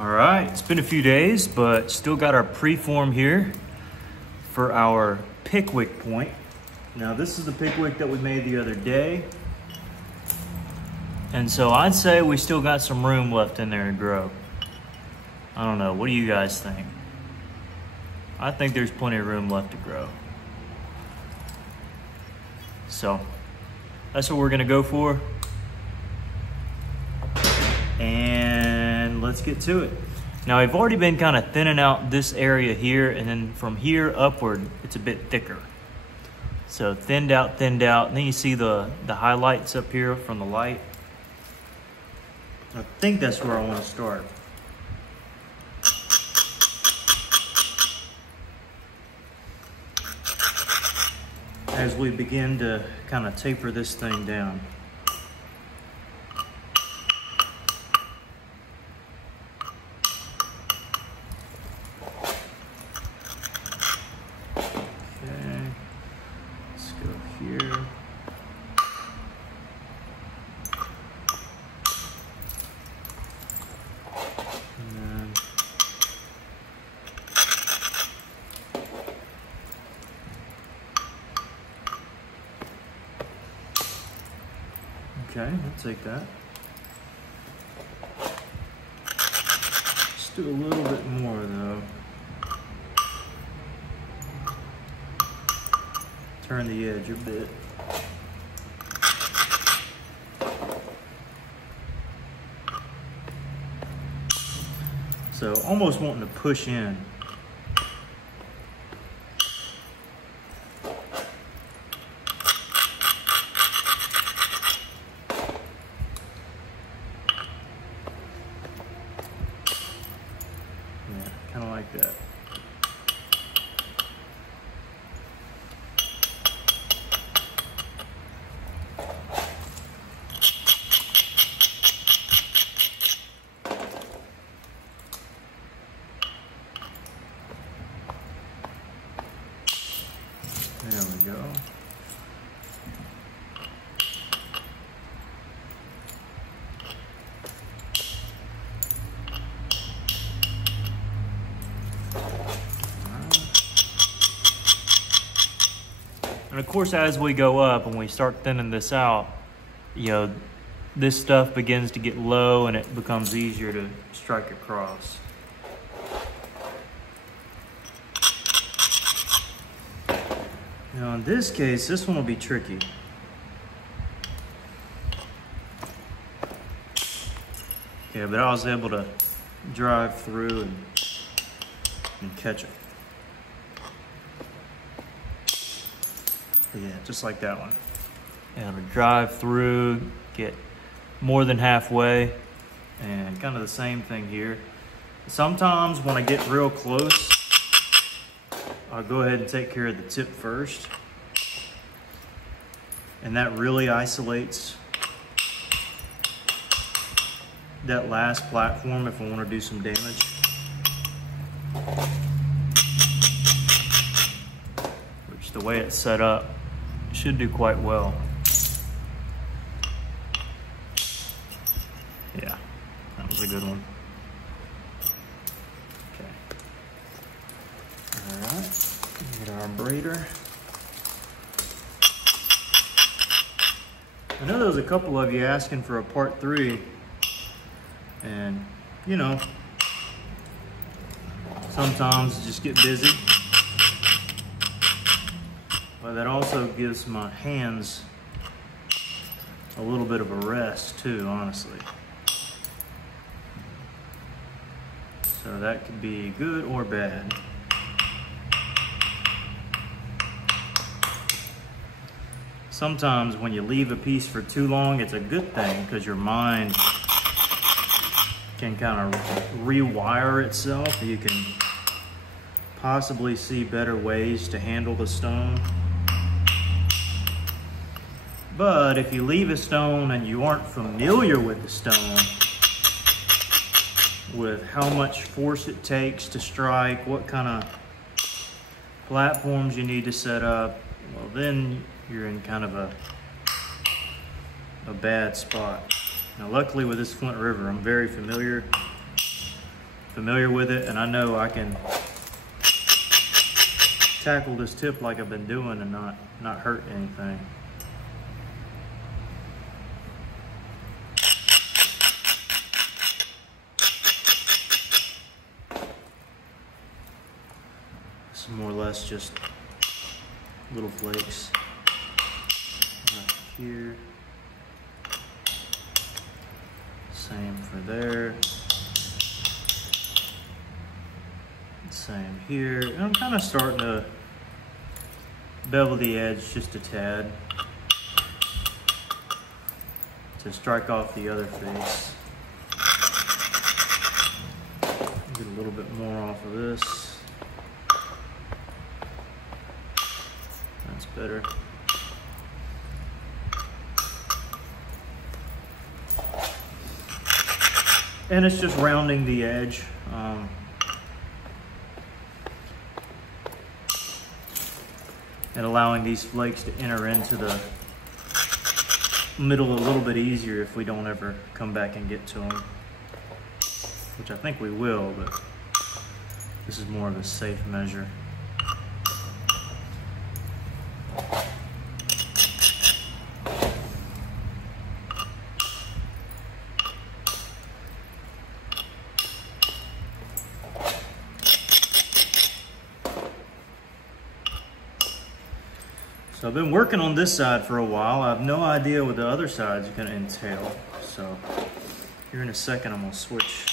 All right, it's been a few days, but still got our preform here for our Pickwick point. Now this is the Pickwick that we made the other day. And so I'd say we still got some room left in there to grow. I don't know, what do you guys think? I think there's plenty of room left to grow. So that's what we're gonna go for. And let's get to it. Now I've already been kind of thinning out this area here, and then from here upward, it's a bit thicker. So thinned out, and then you see the highlights up here from the light. I think that's where I want to start. As we begin to kind of taper this thing down. Okay, I'll take that. Just do a little bit more though. Turn the edge a bit. So almost wanting to push in. Kind of like that. There we go. And of course, as we go up and we start thinning this out, you know, this stuff begins to get low and it becomes easier to strike across. Now in this case, this one will be tricky. Yeah, but I was able to drive through and catch it. Yeah, just like that one. And to drive through, get more than halfway, and kind of the same thing here. Sometimes when I get real close, I'll go ahead and take care of the tip first. And that really isolates that last platform if I want to do some damage. Which, the way it's set up, should do quite well. Yeah, that was a good one. Okay. All right, get our braider. I know there was a couple of you asking for a part 3, and you know, sometimes I just get busy. But that also gives my hands a little bit of a rest too, honestly. So that could be good or bad. Sometimes when you leave a piece for too long, it's a good thing because your mind can kind of rewire itself. You can possibly see better ways to handle the stone. But if you leave a stone and you aren't familiar with the stone, with how much force it takes to strike, what kind of platforms you need to set up, well then you're in kind of a bad spot. Now luckily with this Flint River, I'm very familiar familiar with it, and I know I can tackle this tip like I've been doing and not hurt anything. This is more or less just little flakes right here. Same for there. Same here. And I'm kind of starting to bevel the edge just a tad to strike off the other face. Get a little bit more off of this. That's better. And it's just rounding the edge. And allowing these flakes to enter into the middle a little bit easier if we don't ever come back and get to them. Which I think we will, but this is more of a safe measure. So I've been working on this side for a while. I have no idea what the other side's gonna entail. So here in a second, I'm gonna switch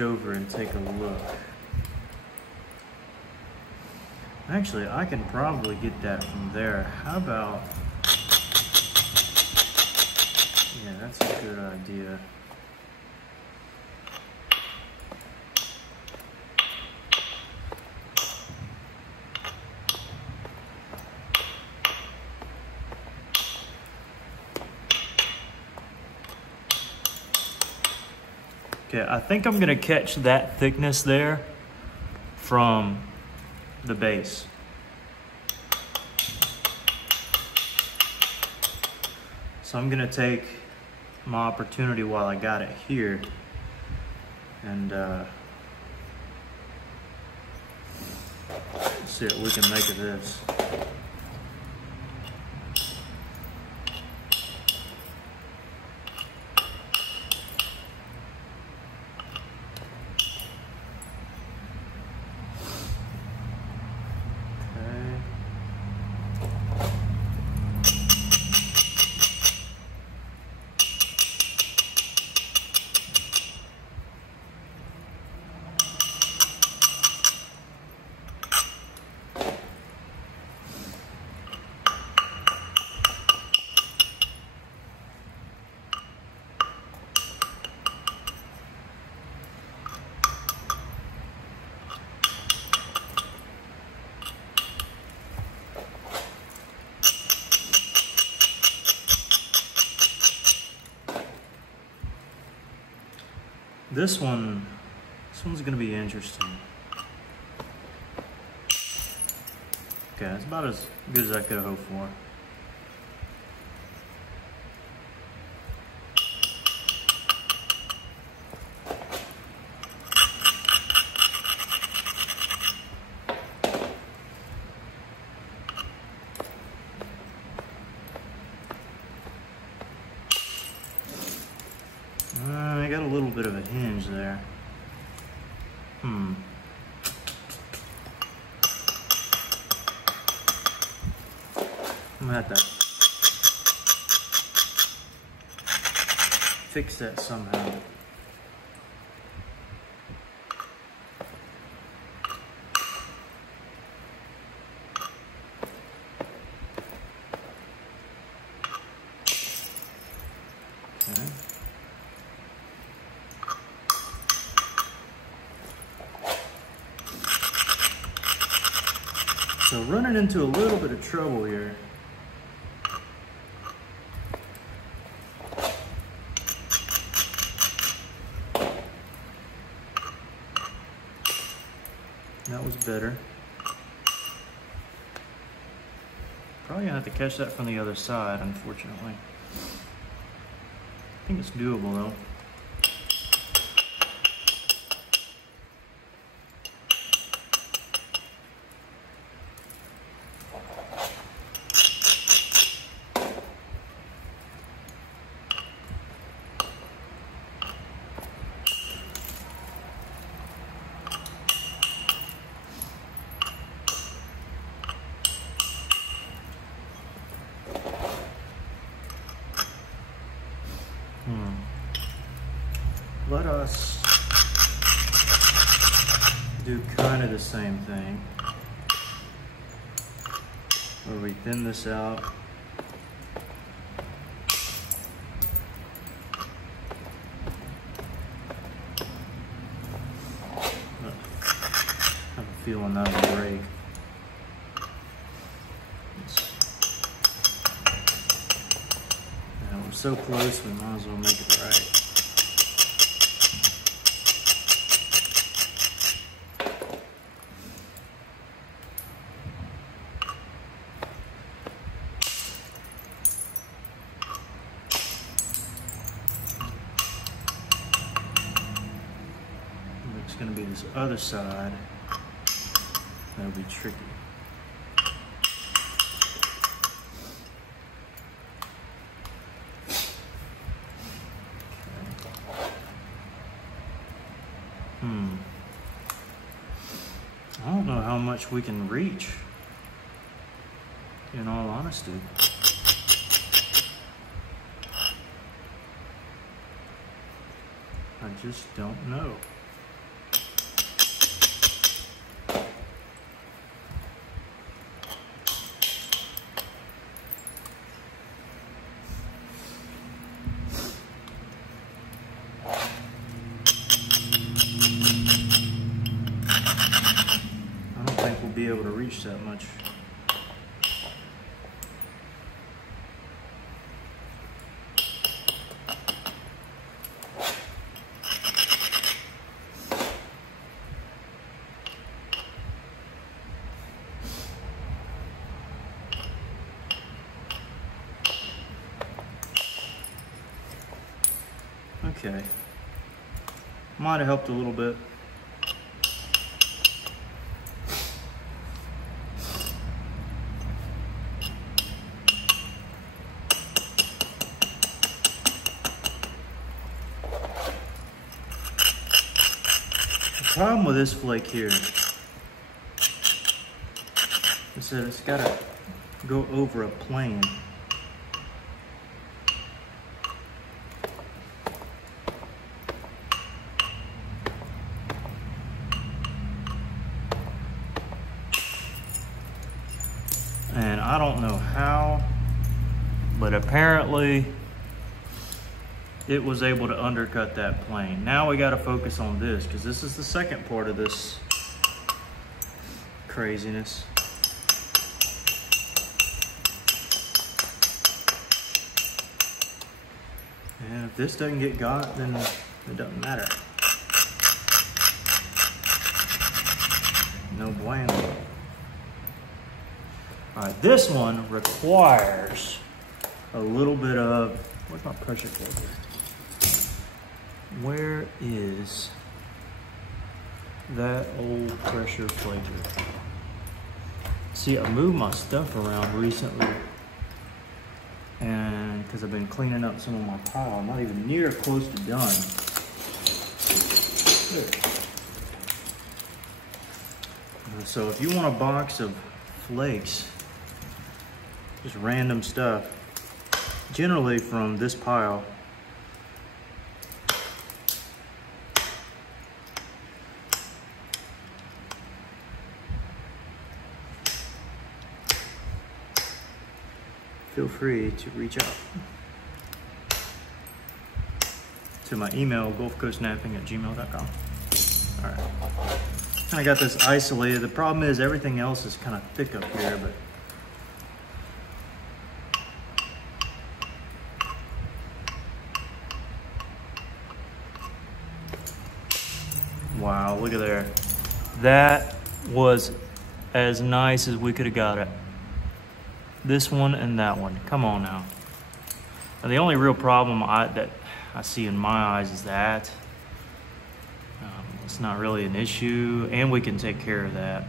over and take a look. Actually, I can probably get that from there. How about, yeah, that's a good idea. Okay, I think I'm gonna catch that thickness there from the base. So I'm gonna take my opportunity while I got it here and see what we can make of this. This one's gonna be interesting. Okay, it's about as good as I could have hoped for. I got a little bit of a hinge there. I'm gonna have to fix that somehow. Okay. So running into a little bit of trouble here. That was better. Probably gonna have to catch that from the other side, unfortunately. think it's doable though. Let us do kind of the same thing, where we thin this out. I have a feeling that'll break. Now we're so close, we might as well make it right. It's going to be this other side that'll be tricky. I don't know how much we can reach, in all honesty. I just don't know. Be able to reach that much. Okay, might have helped a little bit. The problem with this flake here is that it's got to go over a plane. And I don't know how, but apparently it was able to undercut that plane. Now we got to focus on this, because this is the second part of this craziness. And if this doesn't get got, then it doesn't matter. No bueno. All right, this one requires a little bit of, where's my pressure filter? Where is that old pressure flaker? See, I moved my stuff around recently, and because I've been cleaning up some of my pile, I'm not even near close to done. So if you want a box of flakes, just random stuff, generally from this pile, feel free to reach out to my email, GulfCoastKnapping@gmail.com. All right, kind of got this isolated. The problem is everything else is kind of thick up here, but wow, look at there. That was as nice as we could have got it. This one and that one. Come on now. And the only real problem that I see in my eyes is that. It's not really an issue, and we can take care of that.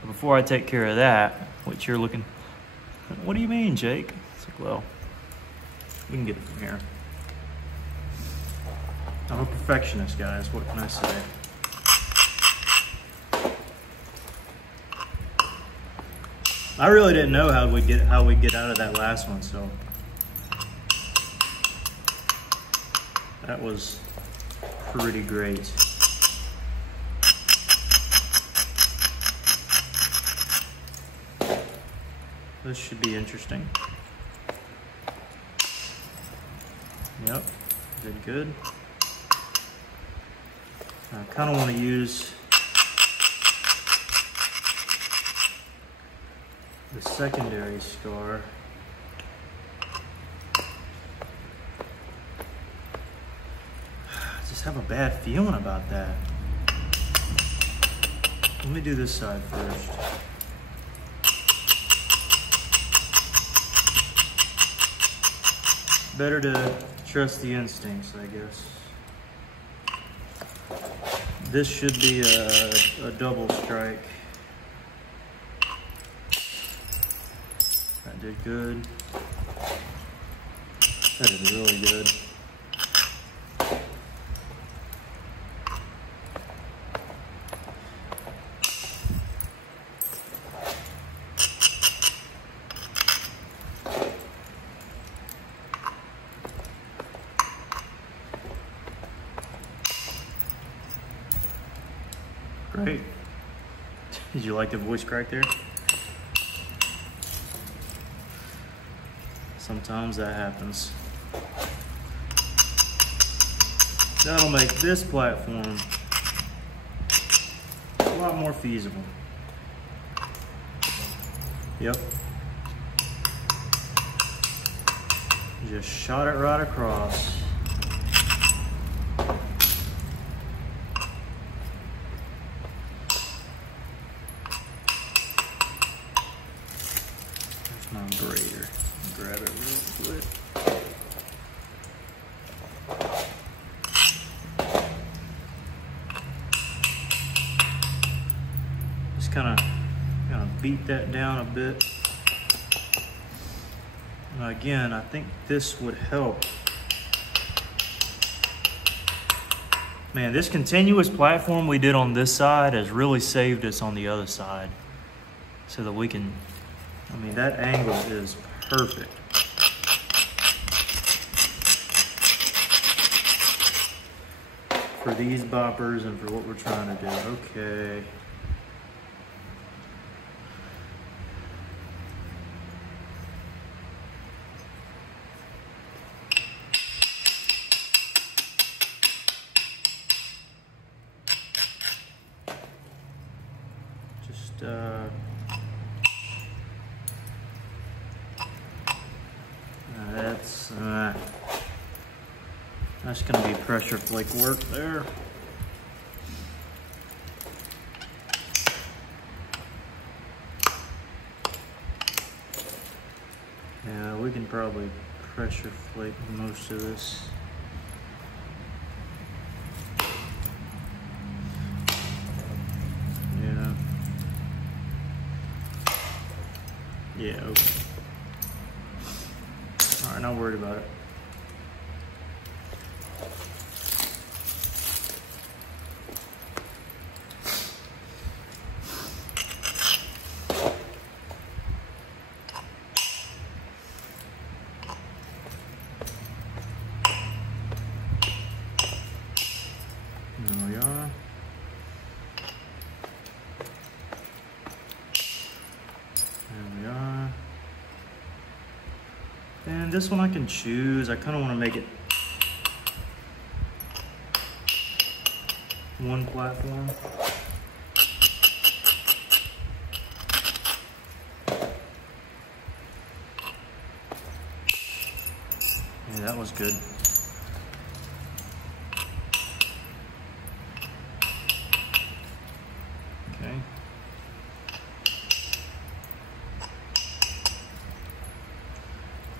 But before I take care of that, what you're looking, what do you mean, Jake? It's like, well, we can get it from here. I'm a perfectionist, guys. What can I say? I really didn't know how we'd get out of that last one, so that was pretty great. This should be interesting. Yep, did good. I kind of want to use the secondary scar. I just have a bad feeling about that. Let me do this side first. Better to trust the instincts, I guess. This should be a double strike. That did good. That did really good. Great. Did you like the voice crack there? Sometimes that happens. That'll make this platform a lot more feasible. Yep. Just shot it right across. There's my grater. Grab it real quick. Just kind of beat that down a bit. And again, I think this would help. Man, this continuous platform we did on this side has really saved us on the other side. So that we can, I mean, that angle is perfect. For these boppers and for what we're trying to do. Okay. Just that's gonna be pressure flake work there. Yeah, we can probably pressure flake most of this. Yeah. Yeah, okay. All right, not worried about it. There we are. There we are. And this one I can choose. I kind of want to make it one platform. Yeah, that was good. Okay.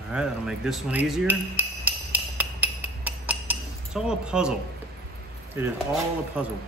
All right, that'll make this one easier. It's all a puzzle. It is all a puzzle.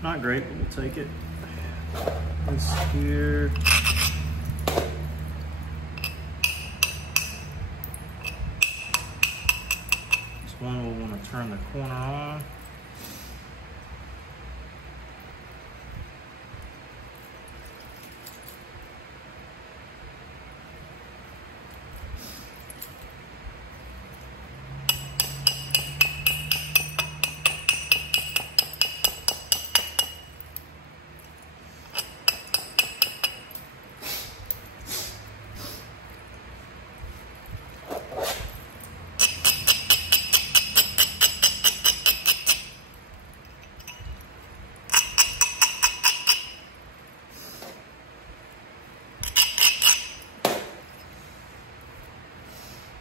Not great, but we'll take it. This here. This one we'll want to turn the corner on.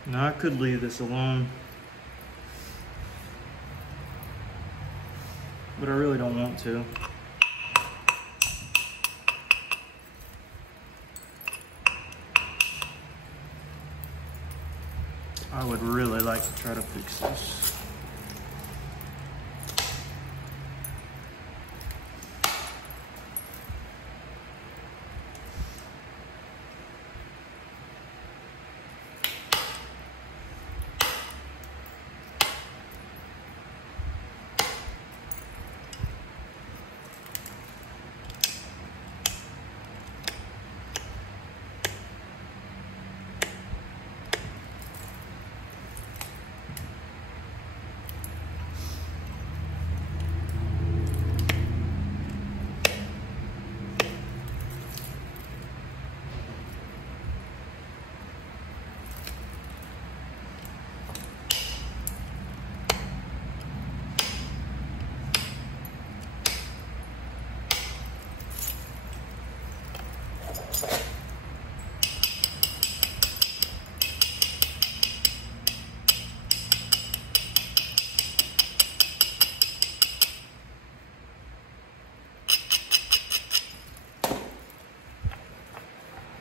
Now I could leave this alone, but I really don't want to. I would really like to try to fix this.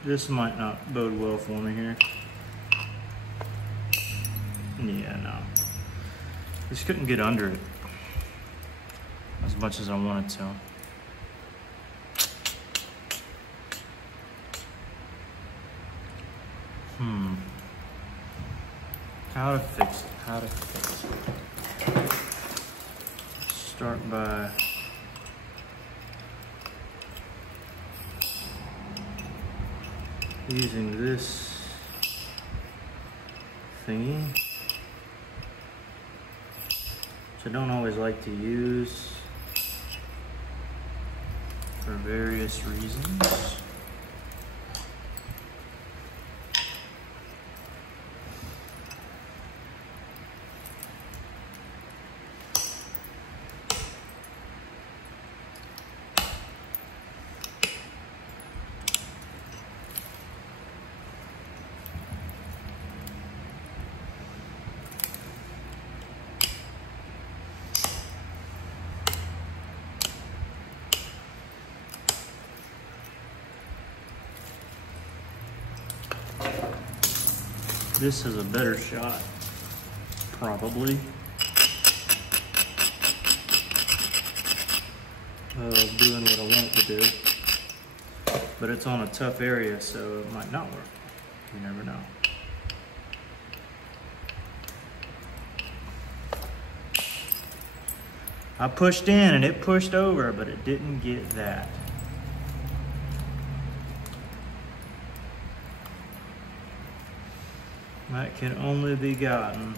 This might not bode well for me here. Yeah, no. Just couldn't get under it as much as I wanted to. How to fix it, how to fix it. Start by using this thingy, which I don't always like to use for various reasons. This is a better shot, probably, of doing what I want it to do. But it's on a tough area, so it might not work. You never know. I pushed in and it pushed over, but it didn't get that. That can only be gotten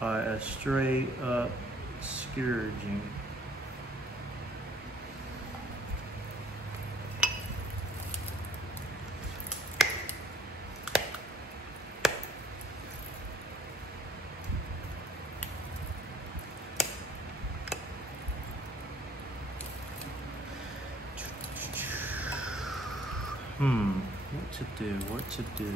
by a straight up scourging. What to do, what to do?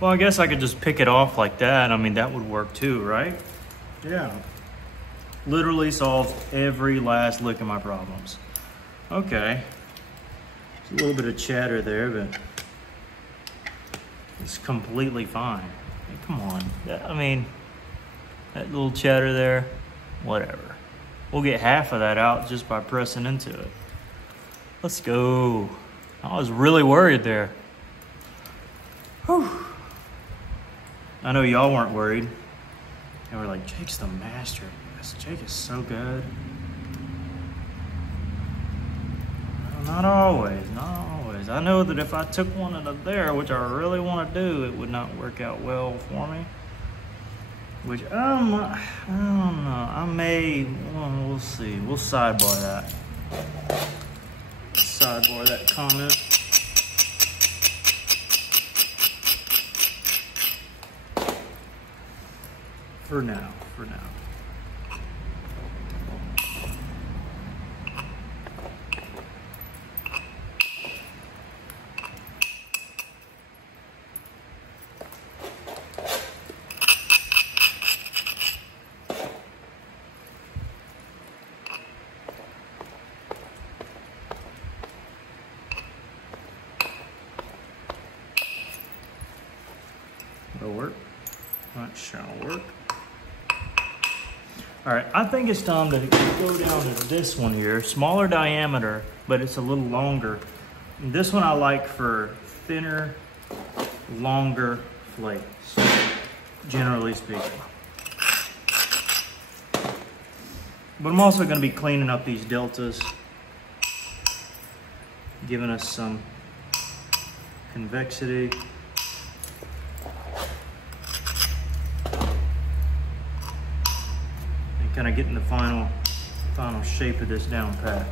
Well, I guess I could just pick it off like that. I mean, that would work too, right? Yeah. Literally solves every last lick of my problems. Okay. There's a little bit of chatter there, but it's completely fine. Hey, come on. I mean, that little chatter there, whatever. We'll get half of that out just by pressing into it. Let's go. I was really worried there. Whew. I know y'all weren't worried. They were like, Jake's the master of this. Jake is so good. Well, not always, not always. I know that if I took one into there, which I really want to do, it would not work out well for me. Which, I don't know. I may, well, we'll see. We'll sidebar that. Sidebar that comment. For now. That'll work. That shall work. All right, I think it's time to go down to this one here. Smaller diameter, but it's a little longer. And this one I like for thinner, longer flakes, generally speaking. But I'm also gonna be cleaning up these deltas, giving us some convexity. Kind of getting the final shape of this down pat.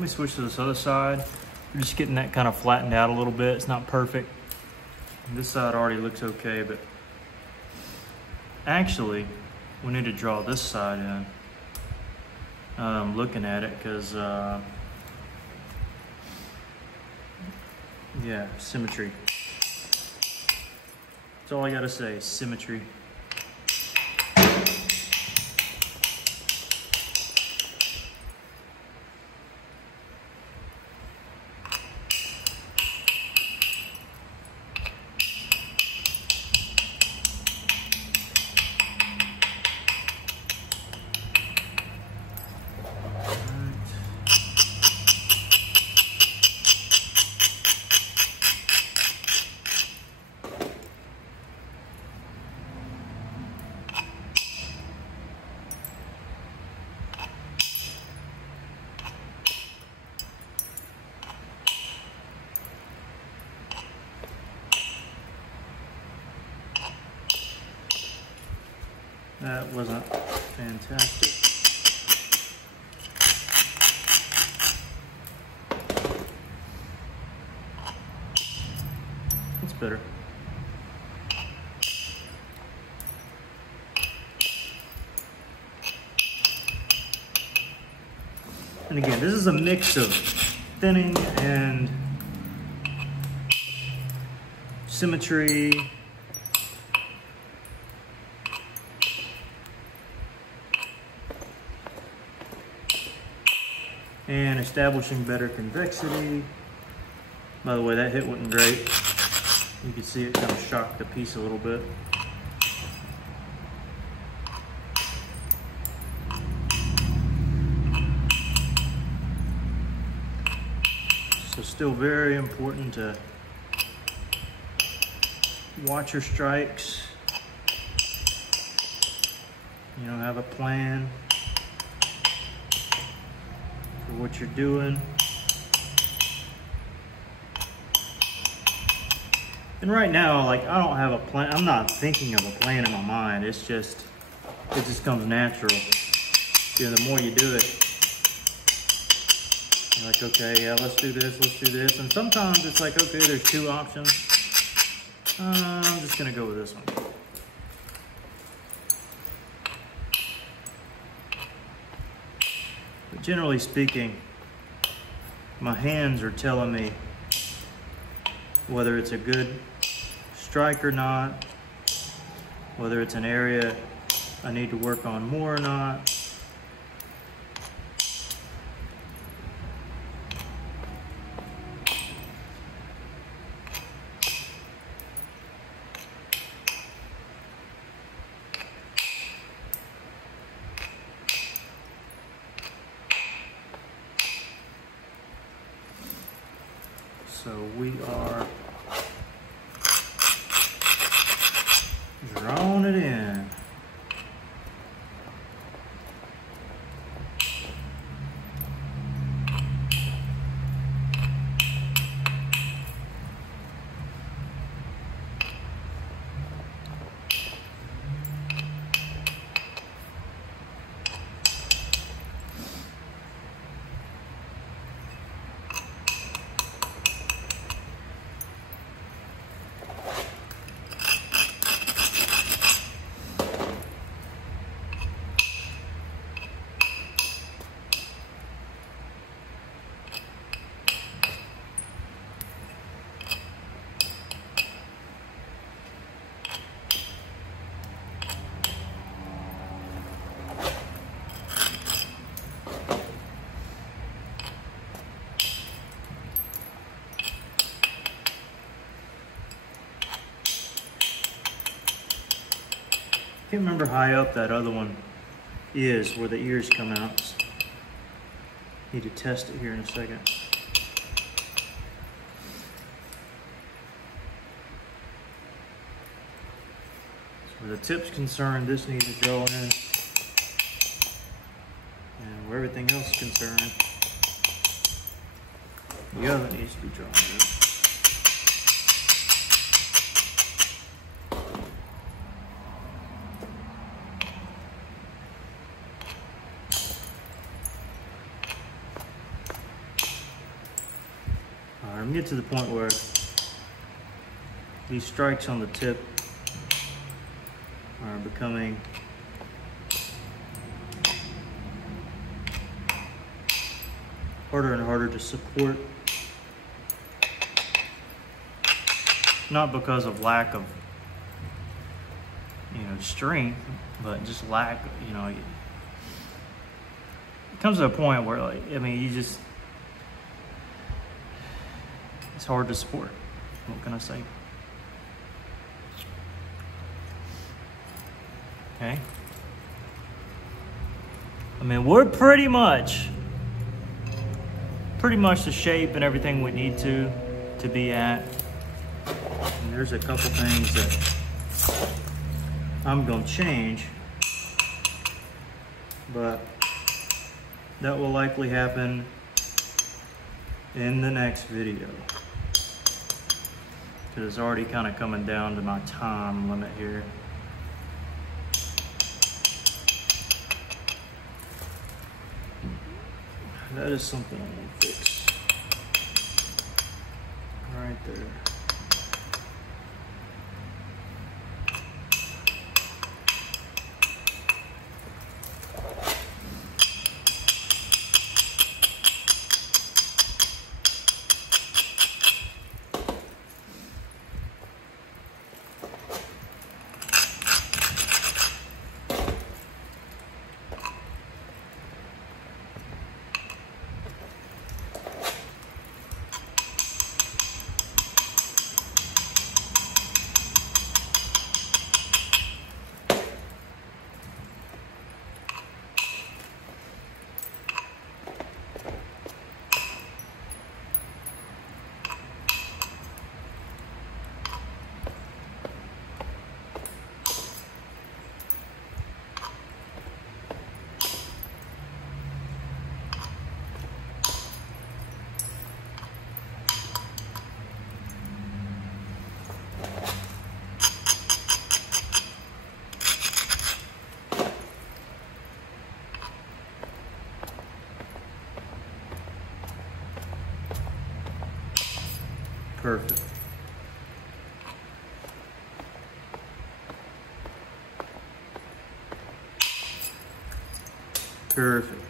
let me switch to this other side. We're just getting that kind of flattened out a little bit. It's not perfect. This side already looks okay, but actually, we need to draw this side in. I'm looking at it because, yeah, symmetry. That's all I gotta say, symmetry. That wasn't fantastic. That's better. And again, this is a mix of thinning and symmetry. And establishing better convexity. By the way, that hit wasn't great. You can see it kind of shocked the piece a little bit. So still very important to watch your strikes. You know, have a plan for what you're doing. And right now, like, I don't have a plan. I'm not thinking of a plan in my mind. It just comes natural. You know, the more you do it, you're like, okay, yeah, let's do this. And sometimes it's like, okay, there's two options. I'm just gonna go with this one. But generally speaking, my hands are telling me whether it's a good strike or not, whether it's an area I need to work on more or not. So we are drawing it in. I can't remember how high up that other one is where the ears come out. Need to test it here in a second. So where the tip's concerned, this needs to go in. And where everything else is concerned, the other needs to be drawn in. can get to the point where these strikes on the tip are becoming harder and harder to support. Not because of lack of, strength, but just lack, it comes to a point where, like, it's hard to support. What can I say? Okay. We're pretty much the shape and everything we need to be at. And there's a couple things that I'm gonna change, but that will likely happen in the next video, because it's already kind of coming down to my time limit here. That is something I want to fix right there. Perfect. Perfect.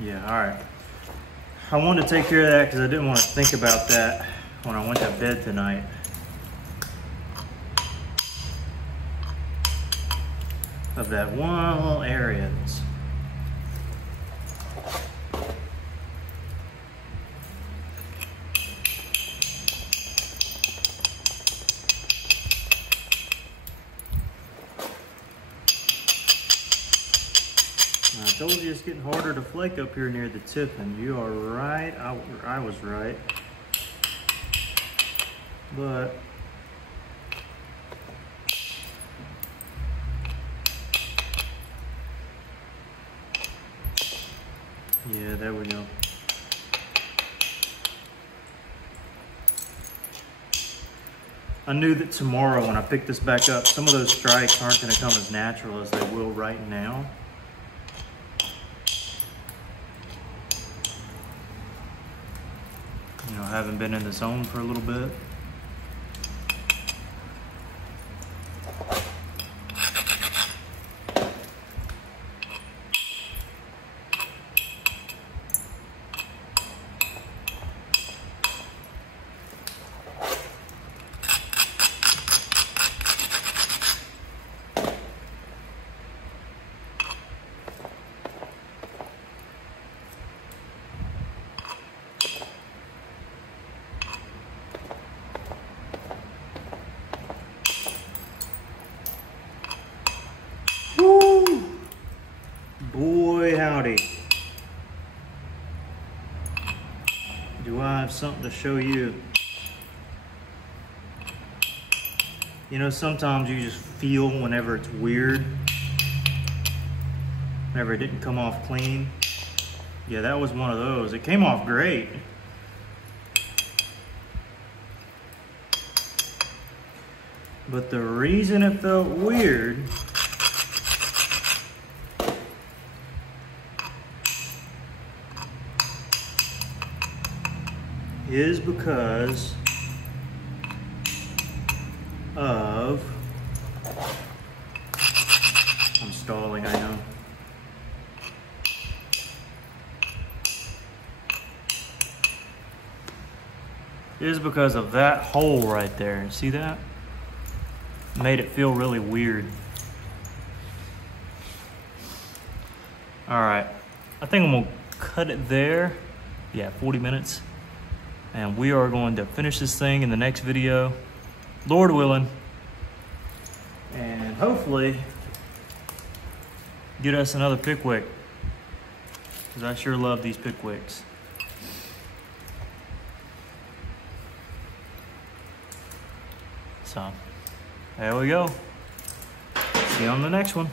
Yeah, all right. I wanted to take care of that because I didn't want to think about that when I went to bed tonight. Of that one little area. I told you it's getting harder to flake up here near the tip, and you are right. I was right. But yeah, there we go. I knew that tomorrow when I pick this back up, some of those strikes aren't going to come as natural as they will right now. I haven't been in the zone for a little bit. Boy, howdy. Do I have something to show you? Sometimes you just feel whenever it's weird, whenever it didn't come off clean. Yeah, that was one of those. It came off great. But the reason it felt weird is because of, I'm stalling, I know. It is because of that hole right there. See that? Made it feel really weird. All right, I think I'm gonna cut it there. Yeah, 40 minutes. And we are going to finish this thing in the next video, Lord willing. And hopefully get us another Pickwick, because I sure love these Pickwicks. So, there we go. See you on the next one.